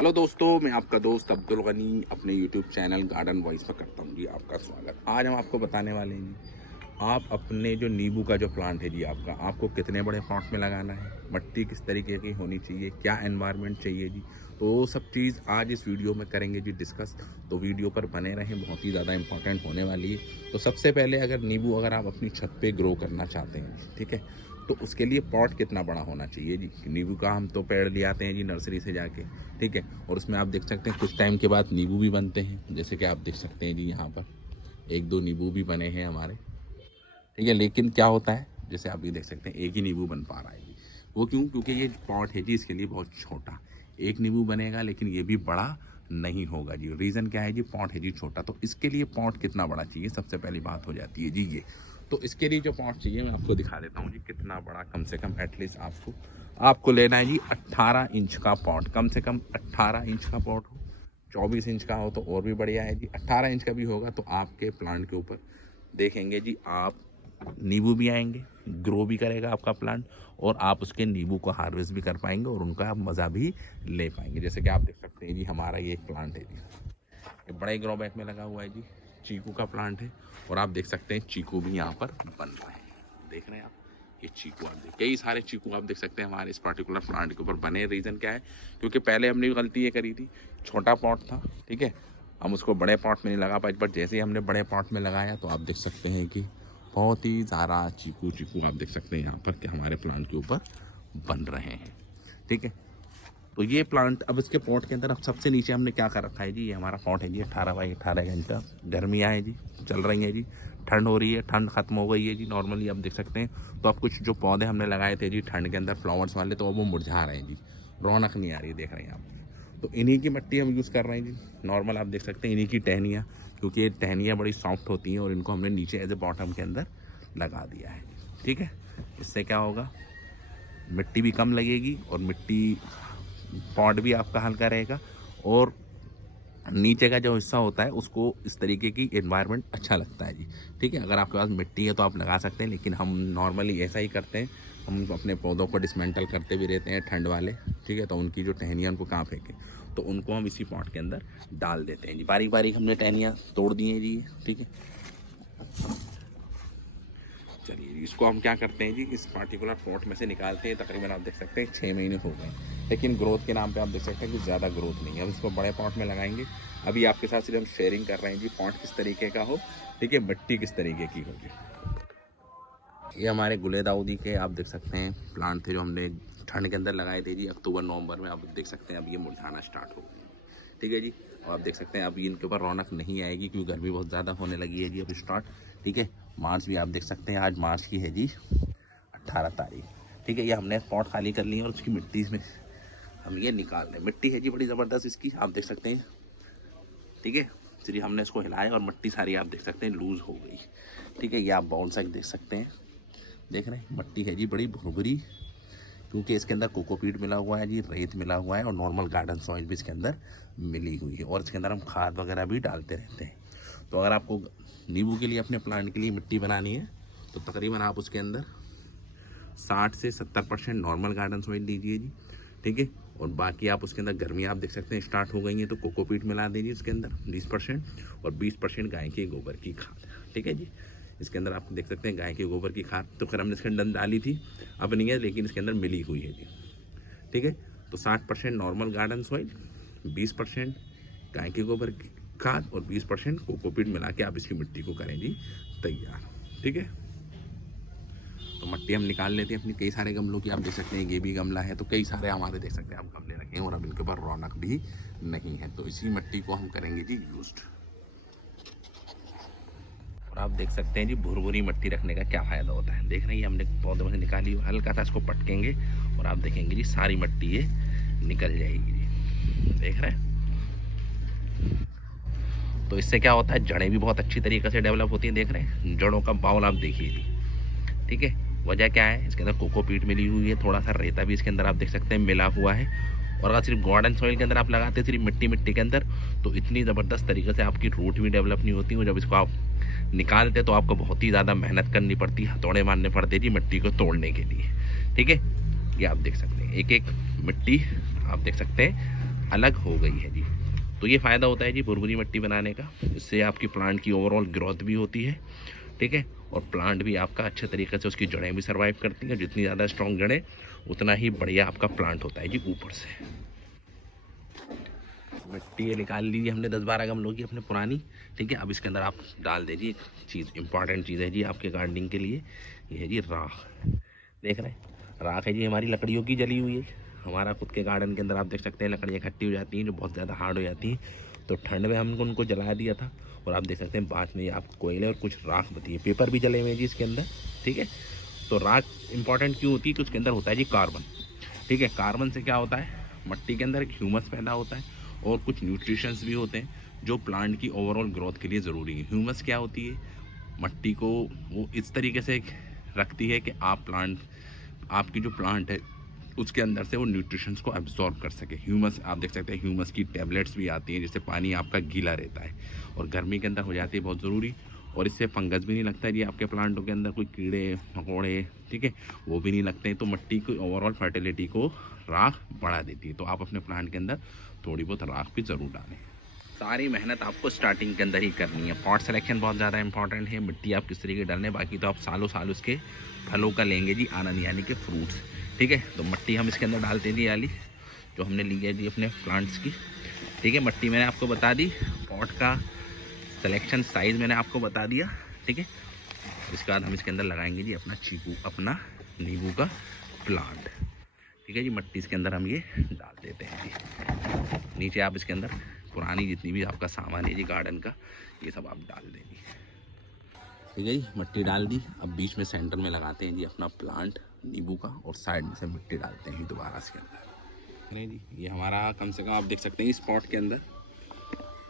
Hello दोस्तों, मैं आपका दोस्त अब्दुल गनी अपने यूट्यूब चैनल गार्डन वॉइस में करता हूँ जी आपका स्वागत। आज हम आपको बताने वाले हैं जी, आप अपने जो नींबू का जो प्लांट है जी आपको कितने बड़े पॉट में लगाना है, मिट्टी किस तरीके की होनी चाहिए, क्या एनवायरनमेंट चाहिए जी। तो वो सब चीज़ आज इस वीडियो में करेंगे जी डिस्कस। तो वीडियो पर बने रहें, बहुत ही ज़्यादा इंपॉर्टेंट होने वाली है। तो सबसे पहले अगर आप अपनी छत पे ग्रो करना चाहते हैं, ठीक है, तो उसके लिए पॉट कितना बड़ा होना चाहिए जी। नींबू का हम तो पेड़ ले आते हैं जी नर्सरी से जाके, ठीक है, और उसमें आप देख सकते हैं कुछ टाइम के बाद नींबू भी बनते हैं, जैसे कि आप देख सकते हैं जी यहाँ पर एक दो नींबू भी बने हैं हमारे, ठीक है। लेकिन क्या होता है, जैसे आप ये देख सकते हैं एक ही नींबू बन पा रहा है जी। वो क्यों? क्योंकि ये पॉट है जी इसके लिए बहुत छोटा। एक नींबू बनेगा लेकिन ये भी बड़ा नहीं होगा जी। रीज़न क्या है जी, पॉट है जी छोटा। तो इसके लिए पॉट कितना बड़ा चाहिए, सबसे पहली बात हो जाती है जी ये। तो इसके लिए जो पॉट चाहिए मैं आपको दिखा देता हूँ जी कितना बड़ा। कम से कम एटलीस्ट आपको लेना है जी 18 इंच का पॉट। कम से कम 18 इंच का पॉट हो, 24 इंच का हो तो और भी बढ़िया है जी। 18 इंच का भी होगा तो आपके प्लांट के ऊपर देखेंगे जी आप, नींबू भी आएंगे, ग्रो भी करेगा आपका प्लांट, और आप उसके नींबू को हार्वेस्ट भी कर पाएंगे और उनका आप मज़ा भी ले पाएंगे। जैसे कि आप देख सकते हैं जी हमारा ये एक प्लांट है जी, ये बड़े ग्रो बैग में लगा हुआ है जी, चीकू का प्लांट है। और आप देख सकते हैं चीकू भी यहाँ पर बन रहा है, देख रहे हैं आप। ये चीकू आप देख, कई सारे चीकू आप देख सकते हैं हमारे इस पर्टिकुलर प्लांट के ऊपर बने। रीज़न क्या है, क्योंकि पहले हमने गलती ये करी थी, छोटा पॉट था, ठीक है, हम उसको बड़े पॉट में नहीं लगा पाए, बट जैसे ही हमने बड़े पॉट में लगाया तो आप देख सकते हैं कि बहुत ही ज़्यादा चीकू चीकू आप देख सकते हैं यहाँ पर कि हमारे प्लांट के ऊपर बन रहे हैं, ठीक है। तो ये प्लांट अब इसके पॉट के अंदर, अब सबसे नीचे हमने क्या कर रखा है जी, ये हमारा पॉट है जी 18 बाई 18 इंच का। गर्मियाँ हैं जी, चल रही हैं जी, ठंड हो रही है, ठंड खत्म हो गई है जी नॉर्मली आप देख सकते हैं। तो अब कुछ जो पौधे हमने लगाए थे जी ठंड के अंदर फ्लावर्स वाले, तो अब वो मुरझा रहे हैं जी, रौनक नहीं आ रही है, देख रहे हैं आप। तो इन्हीं की मिट्टी हम यूज़ कर रहे हैं जी नॉर्मल, आप देख सकते हैं इन्हीं की टहनियाँ, क्योंकि ये टहनियाँ बड़ी सॉफ्ट होती हैं और इनको हमने नीचे एज ए बॉटम के अंदर लगा दिया है, ठीक है। इससे क्या होगा, मिट्टी भी कम लगेगी और मिट्टी पॉट भी आपका हल्का रहेगा, और नीचे का जो हिस्सा होता है उसको इस तरीके की एनवायरनमेंट अच्छा लगता है जी, ठीक है। अगर आपके पास मिट्टी है तो आप लगा सकते हैं, लेकिन हम नॉर्मली ऐसा ही करते हैं, हम अपने पौधों को डिसमेंटल करते भी रहते हैं ठंड वाले, ठीक है। तो उनकी जो टहनियाँ उनको कहाँ फेंकें, तो उनको हम इसी पॉट के अंदर डाल देते हैं जी। बारीक बारीक हमने टहनियाँ तोड़ दी हैं जी, ठीक है। चलिए इसको हम क्या करते हैं जी, इस पार्टिकुलर पॉट में से निकालते हैं। तकरीबन आप देख सकते हैं 6 महीने हो गए, लेकिन ग्रोथ के नाम पे आप देख सकते हैं कि ज़्यादा ग्रोथ नहीं है। अब इसको बड़े पॉट में लगाएंगे। अभी आपके साथ सिर्फ हम शेयरिंग कर रहे हैं जी, पॉट किस तरीके का हो, ठीक है, मिट्टी किस तरीके की होगी। ये हमारे गुले दाऊदी के आप देख सकते हैं प्लांट थे जो हमने ठंड के अंदर लगाए थे जी, अक्टूबर नवंबर में। आप देख सकते हैं अब ये मुरझाना स्टार्ट हो गए हैं, ठीक है जी। और आप देख सकते हैं अभी इनके ऊपर रौनक नहीं आएगी क्योंकि गर्मी बहुत ज़्यादा होने लगी है जी अब स्टार्ट, ठीक है। मार्च भी आप देख सकते हैं, आज मार्च की है जी 18 तारीख, ठीक है। ये हमने पॉट खाली कर लिया और उसकी मिट्टी में हम ये निकाल रहे हैं। मिट्टी है जी बड़ी ज़बरदस्त इसकी, आप देख सकते हैं, ठीक है। चलिए हमने इसको हिलाया और मिट्टी सारी आप देख सकते हैं लूज़ हो गई, ठीक है। ये आप बाउल साइड देख सकते हैं, देख रहे हैं मिट्टी है जी बड़ी भुरभुरी, क्योंकि इसके अंदर कोकोपीट मिला हुआ है जी, रेत मिला हुआ है, और नॉर्मल गार्डन सॉइल भी इसके अंदर मिली हुई है, और इसके अंदर हम खाद वगैरह भी डालते रहते हैं। तो अगर आपको नींबू के लिए अपने प्लांट के लिए मिट्टी बनानी है तो तकरीबन आप उसके अंदर 60 से 70% नॉर्मल गार्डन सॉइल दीजिए जी, ठीक है। और बाकी आप उसके अंदर, गर्मियाँ आप देख सकते हैं स्टार्ट हो गई हैं, तो कोकोपीट मिला दीजिए इसके अंदर 20%, और 20% गाय के गोबर की खाद, ठीक है जी। इसके अंदर आप देख सकते हैं गाय के गोबर की खाद तो खैर हमने इसके अंदर डाली थी, अब नहीं है, लेकिन इसके अंदर मिली हुई है जी, ठीक है। तो 60% नॉर्मल गार्डन सॉइल, 20% गाय के गोबर की खाद और 20% कोकोपीट मिला के आप इसकी मिट्टी को करें जी तैयार, ठीक है। तो मिट्टी हम निकाल लेते हैं अपनी कई सारे गमलों की, आप देख सकते हैं ये भी गमला है, तो कई सारे हमारे देख सकते हैं आप गमले रखे हैं और अब इनके ऊपर रौनक भी नहीं है, तो इसी मिट्टी को हम करेंगे जी यूज। और आप देख सकते हैं जी भुरभुरी मिट्टी रखने का क्या फ़ायदा होता है, देख रहे हैं हमने पौधों में से निकाली, हल्का सा इसको पटकेंगे और आप देखेंगे जी सारी मिट्टी ये निकल जाएगी जी, देख रहे हैं। तो इससे क्या होता है, जड़ें भी बहुत अच्छी तरीके से डेवलप होती हैं, देख रहे हैं जड़ों का बाउल आप देखिए जी, ठीक है। वजह क्या है, इसके अंदर कोकोपीट मिली हुई है, थोड़ा सा रेता भी इसके अंदर आप देख सकते हैं मिला हुआ है। और अगर सिर्फ गार्डन सॉइल के अंदर आप लगाते हैं, सिर्फ मिट्टी मिट्टी के अंदर, तो इतनी ज़बरदस्त तरीके से आपकी रूट भी डेवलप नहीं होती, और जब इसको आप निकालते तो आपको बहुत ही ज़्यादा मेहनत करनी पड़ती है, हथौड़े मारने पड़ते जी मिट्टी को तोड़ने के लिए, ठीक है। ये आप देख सकते हैं एक एक मिट्टी आप देख सकते हैं अलग हो गई है जी। तो ये फ़ायदा होता है जी भुरभुरी मिट्टी बनाने का। इससे आपकी प्लांट की ओवरऑल ग्रोथ भी होती है, ठीक है, और प्लांट भी आपका अच्छे तरीके से उसकी जड़ें भी सर्वाइव करती हैं। जितनी ज़्यादा स्ट्रॉन्ग जड़ें उतना ही बढ़िया आपका प्लांट होता है जी ऊपर से। मिट्टी ये निकाल लीजिए हमने 10-12 गमलों की अपने पुरानी, ठीक है। अब इसके अंदर आप डाल दीजिए एक चीज़, इंपॉर्टेंट चीज़ है जी आपके गार्डनिंग के लिए, ये है जी राख। देख रहे हैं राख है जी हमारी लकड़ियों की जली हुई है। हमारा खुद के गार्डन के अंदर आप देख सकते हैं लकड़ियाँ इकट्ठी हो जाती हैं जो बहुत ज़्यादा हार्ड हो जाती हैं, तो ठंड में हमने उनको जला दिया था, और आप देख सकते हैं बाद में आप कोयले और कुछ राख बची है, पेपर भी जले हुए हैं जी इसके अंदर, ठीक है। तो राख इंपॉर्टेंट क्यों होती है कि उसके अंदर होता है जी कार्बन, ठीक है। कार्बन से क्या होता है, मिट्टी के अंदर एक ह्यूमस पैदा होता है और कुछ न्यूट्रिशंस भी होते हैं जो प्लांट की ओवरऑल ग्रोथ के लिए ज़रूरी है। ह्यूमस क्या होती है, मिट्टी को वो इस तरीके से रखती है कि आप प्लांट, आपकी जो प्लांट है उसके अंदर से वो न्यूट्रिशंस को एब्जॉर्ब कर सके। ह्यूमस आप देख सकते हैं, ह्यूमस की टैबलेट्स भी आती हैं जिससे पानी आपका गीला रहता है और गर्मी के अंदर हो जाती है बहुत ज़रूरी, और इससे फंगस भी नहीं लगता है जी आपके प्लांटों के अंदर, कोई कीड़े मकोड़े, ठीक है, वो भी नहीं लगते हैं। तो मिट्टी की ओवरऑल फर्टिलिटी को राख बढ़ा देती है। तो आप अपने प्लांट के अंदर थोड़ी बहुत राख भी ज़रूर डालें। सारी मेहनत आपको स्टार्टिंग के अंदर ही करनी है। पॉट सिलेक्शन बहुत ज़्यादा इंपॉर्टेंट है, मिट्टी आप किस तरीके डालने, बाकी तो आप सालों साल उसके फलों का लेंगे जी आनंद, यानी कि फ्रूट्स, ठीक है। तो मिट्टी हम इसके अंदर डालते हैं जी वाली जो हमने ली है जी अपने प्लांट्स की, ठीक है। मिट्टी मैंने आपको बता दी, पॉट का सिलेक्शन साइज़ मैंने आपको बता दिया, ठीक है। इसके बाद हम इसके अंदर लगाएंगे जी अपना चीकू, अपना नींबू का प्लांट, ठीक है जी। मिट्टी इसके अंदर हम ये डाल देते हैं जी। नीचे आप इसके अंदर पुरानी जितनी भी आपका सामान है जी गार्डन का, ये सब आप डाल देंगे, ठीक है जी। मिट्टी डाल दी, अब बीच में सेंटर में लगाते हैं जी अपना प्लांट नींबू का, और साइड में से मिट्टी डालते हैं दोबारा इसके अंदर। नहीं जी, ये हमारा कम से कम आप देख सकते हैं स्पॉट के अंदर,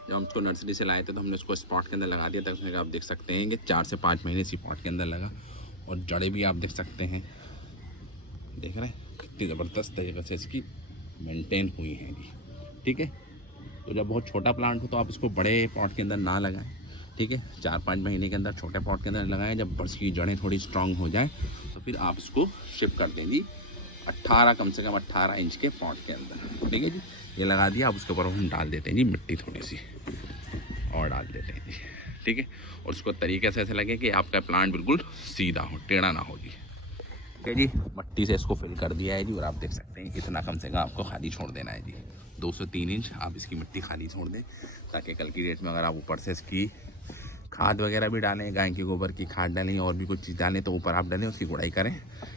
जब हम उसको नर्सरी से लाए थे तो हमने उसको स्पॉट के अंदर लगा दिया था। उसमें आप देख सकते हैं कि 4 से 5 महीने इसी पॉट के अंदर लगा, और जड़ें भी आप देख सकते हैं, देख रहे हैं कितनी ज़बरदस्त तरीके से इसकी मेंटेन हुई हैं जी, ठीक है। तो जब बहुत छोटा प्लांट हो तो आप इसको बड़े पॉट के अंदर ना लगाएं, ठीक है। 4-5 महीने के अंदर छोटे पॉट के अंदर लगाएं। जब इसकी जड़ें थोड़ी स्ट्रांग हो जाए तो फिर आप इसको शिफ्ट कर दें जी 18, कम से कम 18 इंच के पॉट के अंदर, ठीक है जी। ये लगा दिया, अब उसके ऊपर हम डाल देते हैं जी मिट्टी थोड़ी सी और डाल देते हैं जी, ठीक है। और उसको तरीके से ऐसे लगे कि आपका प्लांट बिल्कुल सीधा हो, टेढ़ा ना हो जी, ठीक है जी। मिट्टी से इसको फिल कर दिया है जी, और आप देख सकते हैं इतना कम से कम आपको खाली छोड़ देना है जी, 2 से 3 इंच आप इसकी मिट्टी खाली छोड़ दें, ताकि कल की डेट में अगर आप ऊपर से इसकी खाद वगैरह भी डालें, गाय के गोबर की खाद डालें और भी कुछ चीज़ डालें तो ऊपर आप डालें, उसकी गुड़ाई करें,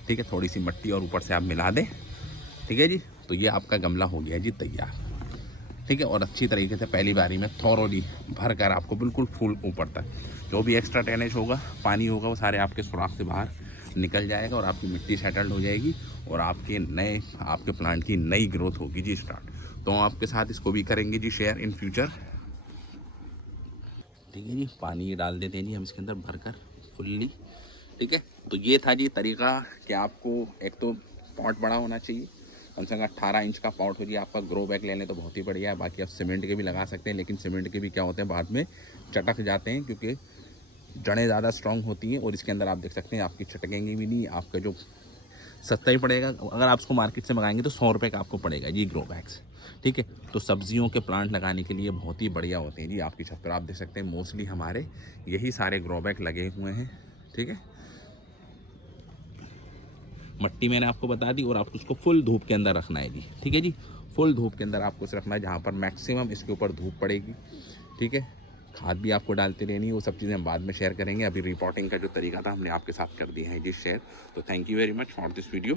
ठीक है। थोड़ी सी मिट्टी और ऊपर से आप मिला दें, ठीक है जी। तो ये आपका गमला हो गया जी तैयार, ठीक है। और अच्छी तरीके से पहली बारी में थॉरोली भर कर आपको बिल्कुल फुल ऊपर तक जो भी एक्स्ट्रा टेनेज होगा, पानी होगा, वो सारे आपके सुराख से बाहर निकल जाएगा और आपकी मिट्टी सेटल्ड हो जाएगी, और आपके प्लांट की नई ग्रोथ होगी जी स्टार्ट। तो हम आपके साथ इसको भी करेंगे जी शेयर इन फ्यूचर, ठीक है जी। पानी डाल देते हैं जी हम इसके अंदर भरकर फुल्ली, ठीक है। तो ये था जी तरीका कि आपको एक तो पॉट बड़ा होना चाहिए, कम से कम 18 इंच का पॉट हो जी आपका। ग्रो बैग ले लें तो बहुत ही बढ़िया है, बाकी आप सीमेंट के भी लगा सकते हैं, लेकिन सीमेंट के भी क्या होते हैं बाद में चटक जाते हैं क्योंकि जड़ें ज़्यादा स्ट्रॉन्ग होती हैं, और इसके अंदर आप देख सकते हैं आपकी चटकेंगी भी नहीं। आपका जो सस्ता ही पड़ेगा, अगर आप उसको मार्केट से मंगाएंगे तो 100 रुपये का आपको पड़ेगा जी ग्रो बैग्स, ठीक है। तो सब्जियों के प्लांट लगाने के लिए बहुत ही बढ़िया होते हैं जी। आपकी छत पर आप देख सकते हैं मोस्टली हमारे यही सारे ग्रो बैग लगे हुए हैं, ठीक है। मिट्टी मैंने आपको बता दी, और आपको उसको फुल धूप के अंदर रखना है जी, ठीक है जी। फुल धूप के अंदर आपको उसे रखना है जहाँ पर मैक्सिमम इसके ऊपर धूप पड़ेगी, ठीक है। खाद भी आपको डालते रहनी है, वो सब चीज़ें हम बाद में शेयर करेंगे। अभी रिपोर्टिंग का जो तरीका था हमने आपके साथ कर दिया है जी शेयर। तो thank you very much for this video.